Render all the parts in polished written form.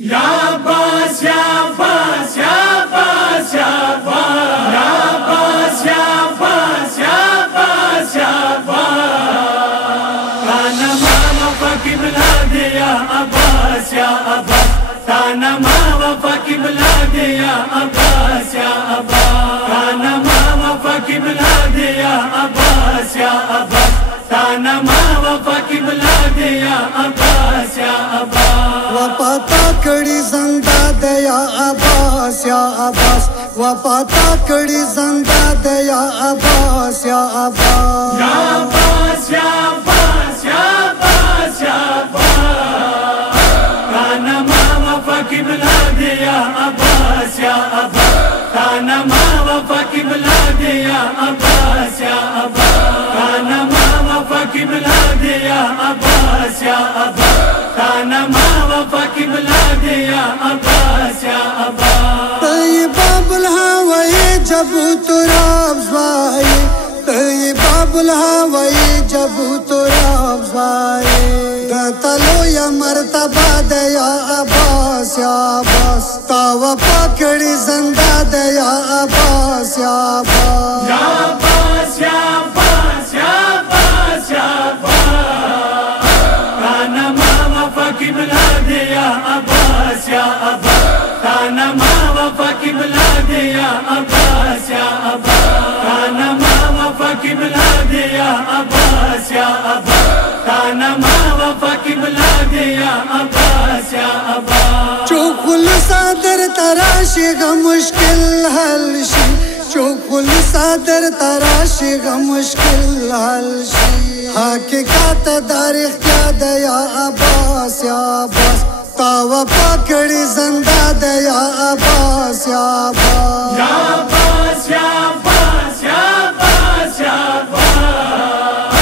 Ya Abbas, Ya Abbas, Ya Abbas, Ya Abbas, Ya Abbas, Ya Abbas, Ya Abbas, Ya Abbas. Kana mama fakimlade Ya Abbas, Ya Abbas. Kana mama fakimlade Ya Abbas, Ya Abbas. Kana mama fakimlade Ya Abbas, Ya Abbas. Kana mama fakimlade Ya Abbas, Ya Abbas. वफाता कड़ी जिंदा दे या अब्बास या अब्बास वफाता कड़ी जिंदा दे या अब्बास या Abbas Ya Abbas, Ya Abbas, Ya Abbas, Ya Abbas. Kana mama fakimlade Ya Abbas, Ya Abbas. Kana mama fakimlade Ya Abbas, Ya Abbas. Kana mama fakimlade Ya Abbas, Ya Abbas. Kana mama fakimlade Ya Abbas, Ya Abbas. طيب الهوى جبوت رابزاي طيب الهوى جبوت رابزاي دتلو يا مرتبه دے یا عباس یا عباس تا وفا کڑی زندہ دے یا عباس یا عباس Ya Abbas, Ya Abbas, Ya Abbas, Ya Abbas. Kana mama fakimlade Ya Abbas, Ya Abbas. Kana mama fakimlade Ya Abbas, Ya Abbas. Kana mama fakimlade Ya Abbas, Ya Abbas. Kana mama fakimlade Ya Abbas, Ya Abbas. चोखुल सादर तराशी गा मुश्किल हल शी चोखुल सादर तराशी गा मुश्किल हल शी हकीकत दार क्या दया अब्बास या अब्बास तावा पकड़ी जिंदा दया अब्बास या Abbas Ya Abbas, Ya Abbas, Ya Abbas, Ya Abbas.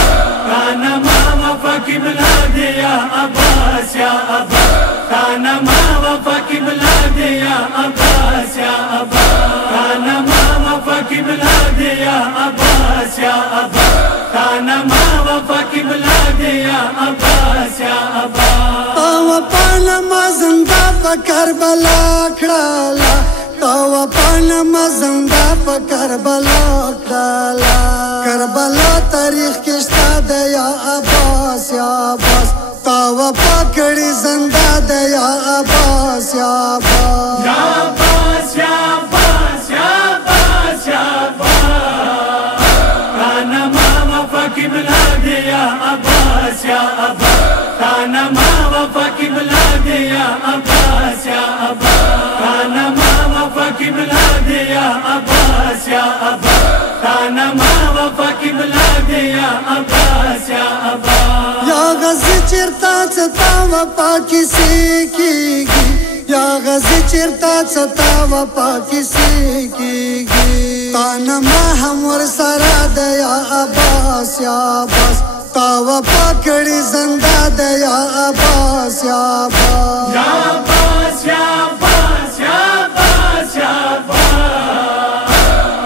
Kana mama fakimlade Ya Abbas, Ya Abbas. Kana mama fakimlade Ya Abbas, Ya Abbas. Kana mama fakimlade Ya Abbas, Ya Abbas. Kana mama fakimlade Ya Abbas, Ya Abbas. तावा पानमा जिंदा करबला खड़ाला तावा पानमा जिंदा करबला खड़ाला करबला तारीख किस्ता दे या अब्बास या अब्बास तावा पकड़ी जिंदा दे या अब्बास या Abbas Ya Abbas, Ya Abbas, Ya Abbas, Ya Abbas. Kana mama fakimlade Ya Abbas, Ya Abbas. Kana mama fakimlade Ya Abbas, Ya Abbas. Kana mama fakimlade Ya Abbas, Ya Abbas. Kana mama fakimlade Ya Abbas, Ya Abbas. या गज़ी चिरता तावा पाकी सीखीगी या गज़ी चिरता तावा पाकी सीखीगी तानमा हमर सरा दया अब्बास या अब्बास तावा पकड़ी जिंदा दया अब्बास या Abbas Ya Abbas, Ya Abbas, Ya Abbas, Ya Abbas.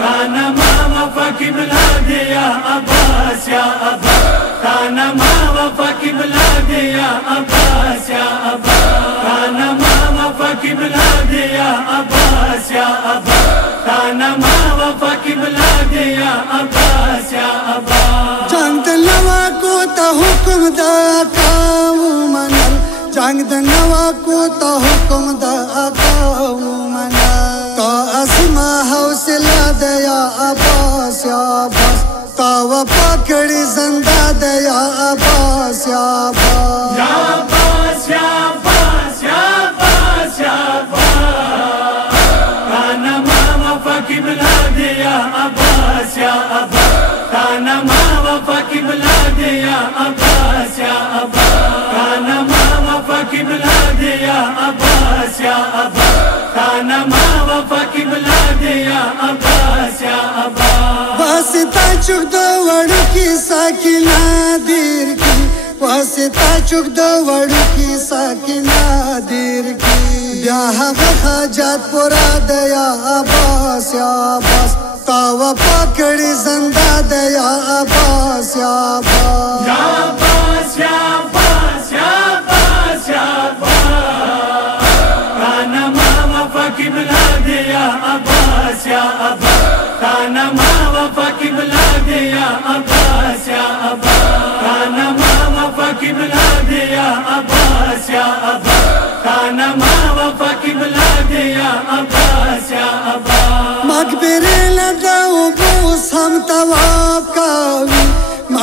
Kana mama fakimlade Ya Abbas, Ya Abbas. Kana mama fakimlade Ya Abbas, Ya Abbas. Kana mama fakimlade Ya Abbas, Ya Abbas. Kana mama fakimlade Ya Abbas, Ya Abbas. जंग दनवा को ता हुक्म दा काऊ मनल जंग दनवा को ता हुक्म दा काऊ मनल ता असमा हौसला दया अब्बास या अब्बास तावा पकड़ी जिंदा दया अब्बास या Abbas Ya Abbas, Ya Abbas, Ya Abbas, Ya Abbas. Kana mama fakimlade Ya Abbas, Ya Abbas. Kana mama fakimlade Ya Abbas, Ya Abbas. Kana mama fakimlade Ya Abbas, Ya Abbas. Kana mama fakimlade Ya Abbas, Ya Abbas. वास्ता चुक दो वड़ू की साकिना दीर की वास्ता चुक दो वड़ू की साकिना दीर की ब्याह खाजात पुरा दया अब्बास या अब्बास तावा पकड़ी जिंदा दया अब्बास या Abbas Ya Abbas, Ya Abbas, Ya Abbas, Ya Abbas.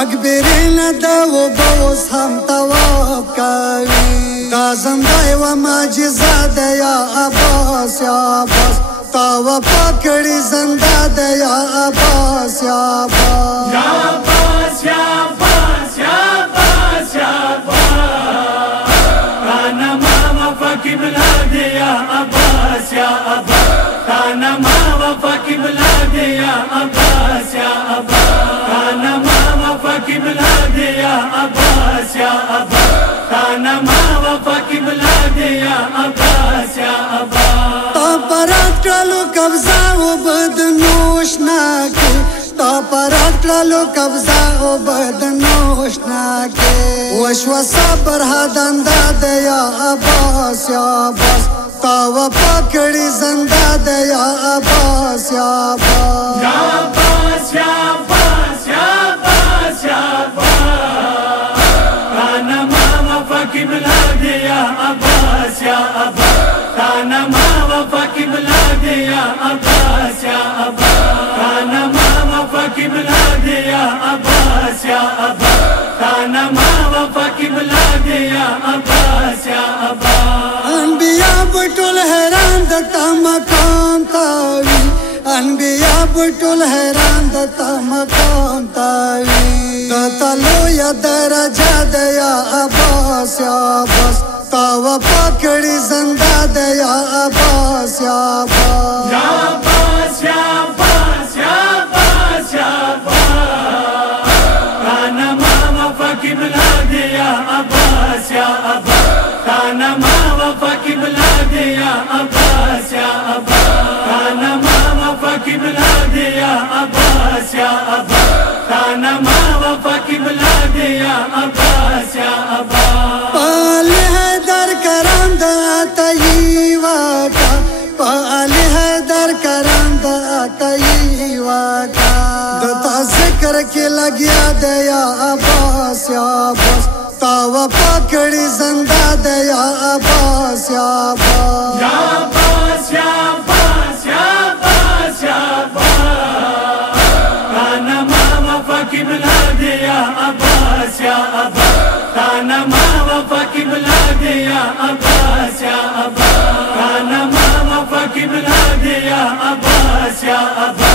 مقبرین دو بوس هم تواب کوي دا زندای و معجزه ده یا عباس یا عباس تا وفا کړي زنده ده یا عباس یا عباس یا عباس یا عباس یا عباس یا عباس تانا ما وفا قبلہ دے یا عباس یا عباس تانا ما وفا قبلہ دے یا عباس یا عباس تانا ما وفا قبلہ دے یا عباس یا عباس تانا ما وفا قبلہ دے یا عباس یا عباس تا پرات کړلو قبضه او بدنوش ناکي تا پرات کړلو قبضه او بدنوش ناکي وشو صبر هدنده ده یا عباس یا عباس تا وفا کړي زنده ده یا عباس یا عباس یا عباس یا عباس یا عباس یا عباس تانا ما وفا قبلہ دے یا عباس یا عباس تانا ما وفا قبلہ دے یا عباس یا عباس تانا ما وفا قبلہ دے یا عباس یا عباس تانا ما وفا قبلہ دے یا عباس یا عباس انبیاء بټول حیران د تا مقام تاوی انبیاء بټول حیران د تا مقام تاوی د تلو یا درجه ده یا عباس یا عباس تا وفا کړي زنده ده یا عباس یا عباس یا عباس یا عباس یا عباس یا عباس تانا ما وفا قبلہ دے یا عباس یا عباس تانا ما وفا قبلہ دے یا عباس یا عباس تانا ما وفا قبلہ دے یا عباس یا عباس تانا ما وفا قبلہ دے یا عباس یا عباس پال حیدر کرم د عطایی واکا پال حیدر کرم د عطایی واکا د تا ذکر کې لګیا ده یا عباس یا عباس تا وفا کړي زنده ده یا عباس یا عباس یا عباس یا عباس یا عباس یا عباس تانا ما وفا قبلہ دے یا عباس یا عباس تانا ما وفا قبلہ دے یا عباس یا عباس تانا ما وفا قبلہ دے یا عباس یا عباس